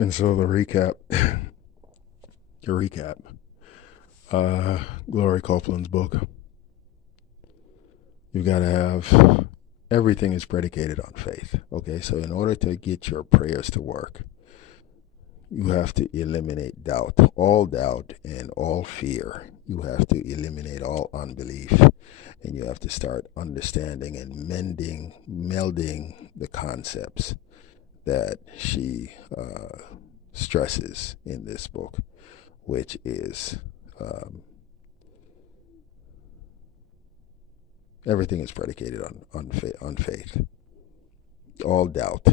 And so to recap, Glory Copeland's book, you've got to have everything is predicated on faith. Okay, so in order to get your prayers to work, you have to eliminate doubt and all fear. You have to eliminate all unbelief, and you have to start understanding and melding the concepts that she stresses in this book, which is everything is predicated on faith. All doubt.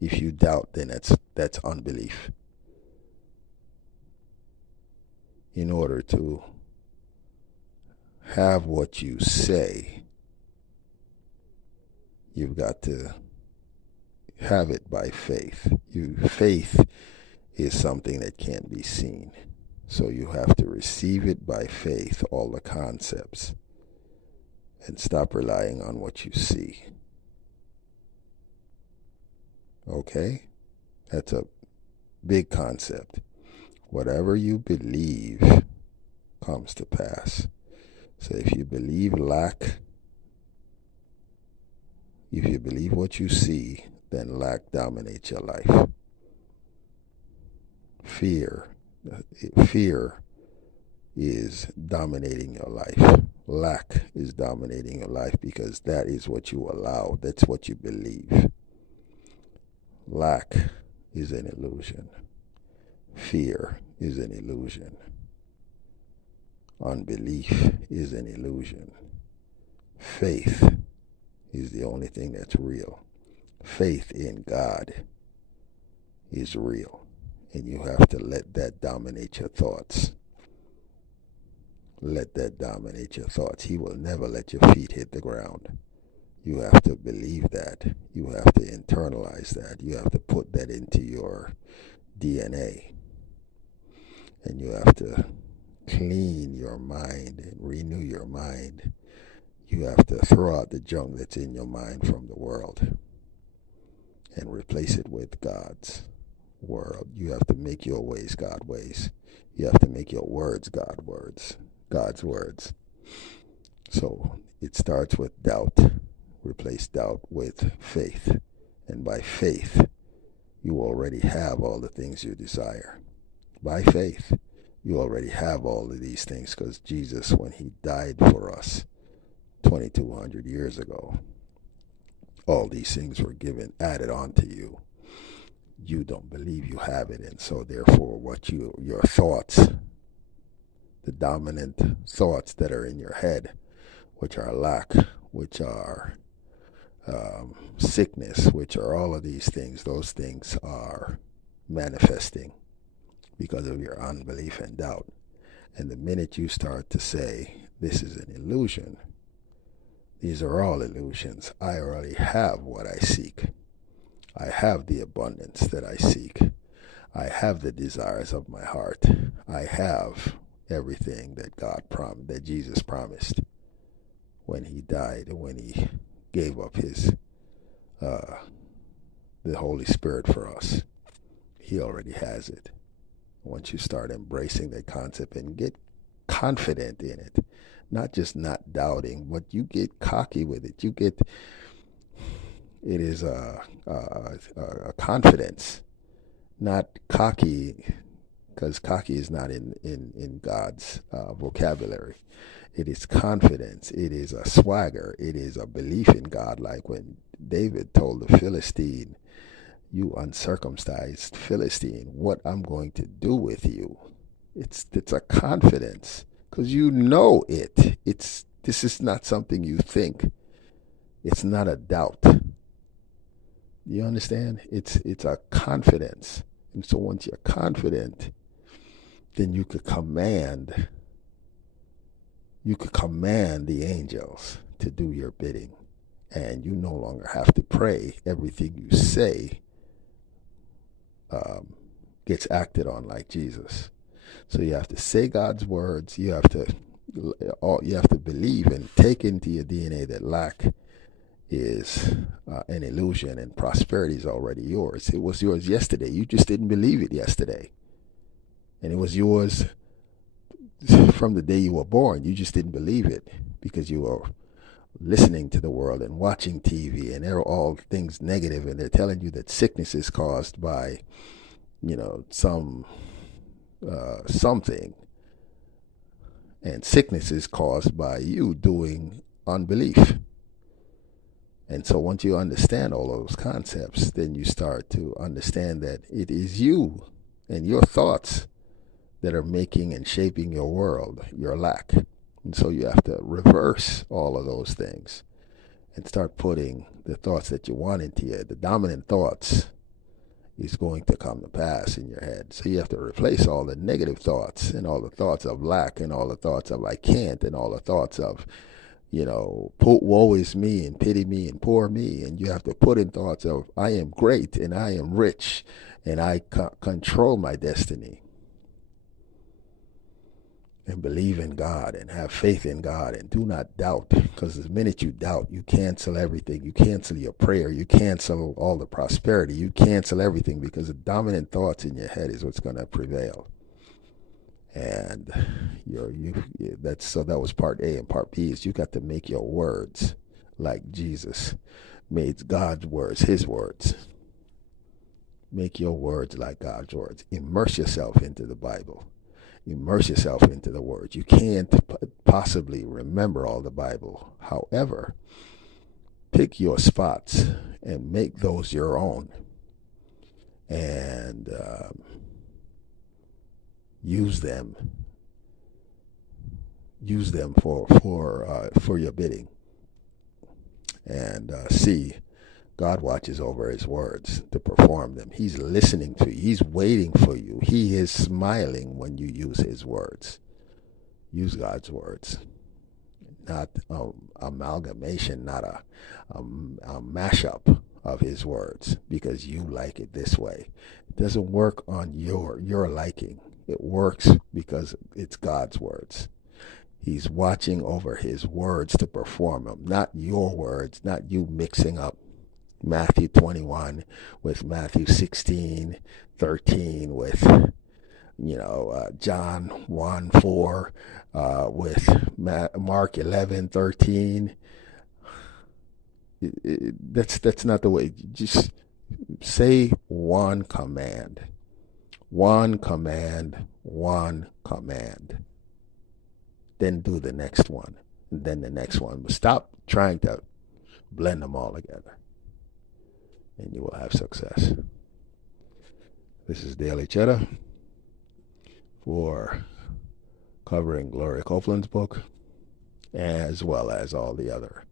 If you doubt, then that's unbelief. In order to have what you say, you've got to have it by faith. Faith is something that can't be seen. So you have to receive it by faith, all the concepts, and stop relying on what you see. Okay? That's a big concept. Whatever you believe comes to pass. So if you believe what you see, then lack dominates your life. Fear is dominating your life. Lack is dominating your life because that is what you allow. That's what you believe. Lack is an illusion. Fear is an illusion. Unbelief is an illusion. Faith is the only thing that's real. Faith in God is real. And you have to let that dominate your thoughts. Let that dominate your thoughts. He will never let your feet hit the ground. You have to believe that. You have to internalize that. You have to put that into your DNA. And you have to clean your mind and renew your mind. You have to throw out the junk that's in your mind from the world and replace it with God's world. You have to make your ways God's ways. You have to make your words God's words. So it starts with doubt. Replace doubt with faith. And by faith, you already have all the things you desire. By faith, you already have all of these things because Jesus, when he died for us 2,200 years ago, all these things were added on to you. You don't believe you have it, and so therefore your thoughts, the dominant thoughts that are in your head, which are lack, which are sickness, which are all of these things, those things are manifesting because of your unbelief and doubt. And the minute you start to say, this is an illusion, these are all illusions, I already have what I seek. I have the abundance that I seek. I have the desires of my heart. I have everything that Jesus promised when he died and when he gave up the Holy Spirit for us. He already has it. Once you start embracing that concept and get confident in it, not just not doubting, but you get cocky with it. It is a confidence, not cocky, because cocky is not in God's vocabulary. It is confidence. It is a swagger. It is a belief in God, like when David told the Philistine, you uncircumcised Philistine, what I'm going to do with you. It's a confidence because you know it. This is not something you think. It's not a doubt. You understand? It's a confidence. And so once you're confident, then you could command the angels to do your bidding. And you no longer have to pray. Everything you say gets acted on like Jesus. So you have to say God's words. You have to believe and take into your DNA that lack is an illusion, and prosperity is already yours. It was yours yesterday. You just didn't believe it yesterday. And it was yours from the day you were born. You just didn't believe it because you were listening to the world and watching TV, and they're all things negative, and they're telling you that sickness is caused by, something, and sickness is caused by you doing unbelief. And so once you understand all those concepts, then you start to understand that it is you and your thoughts that are making and shaping your world, your lack. And so you have to reverse all of those things and start putting the thoughts that you want into you. The dominant thoughts is going to come to pass in your head. So you have to replace all the negative thoughts and all the thoughts of lack and all the thoughts of I can't and all the thoughts of, woe is me and pity me and poor me. And you have to put in thoughts of I am great and I am rich and I control my destiny. And believe in God and have faith in God and do not doubt, because the minute you doubt, you cancel everything. You cancel your prayer. You cancel all the prosperity. You cancel everything, because the dominant thoughts in your head is what's going to prevail. And that was part A. And part B is you got to make your words like Jesus made God's words, his words. Make your words like God's words. Immerse yourself into the Bible. Immerse yourself into the words. You can't possibly remember all the Bible. However, pick your spots and make those your own, and use them. Use them for your bidding, and see. God watches over his words to perform them. He's listening to you. He's waiting for you. He is smiling when you use his words. Use God's words. Not amalgamation, not a mashup of his words because you like it this way. It doesn't work on your liking. It works because it's God's words. He's watching over his words to perform them, not your words, not you mixing up Matthew 21 with Matthew 16:13 with John 1:4 with Mark 11:13. That's not the way. Just say one command, one command, one command. Then do the next one, and then the next one. But stop trying to blend them all together, and you will have success. This is Daily Cheddar for covering Gloria Copeland's book, as well as all the other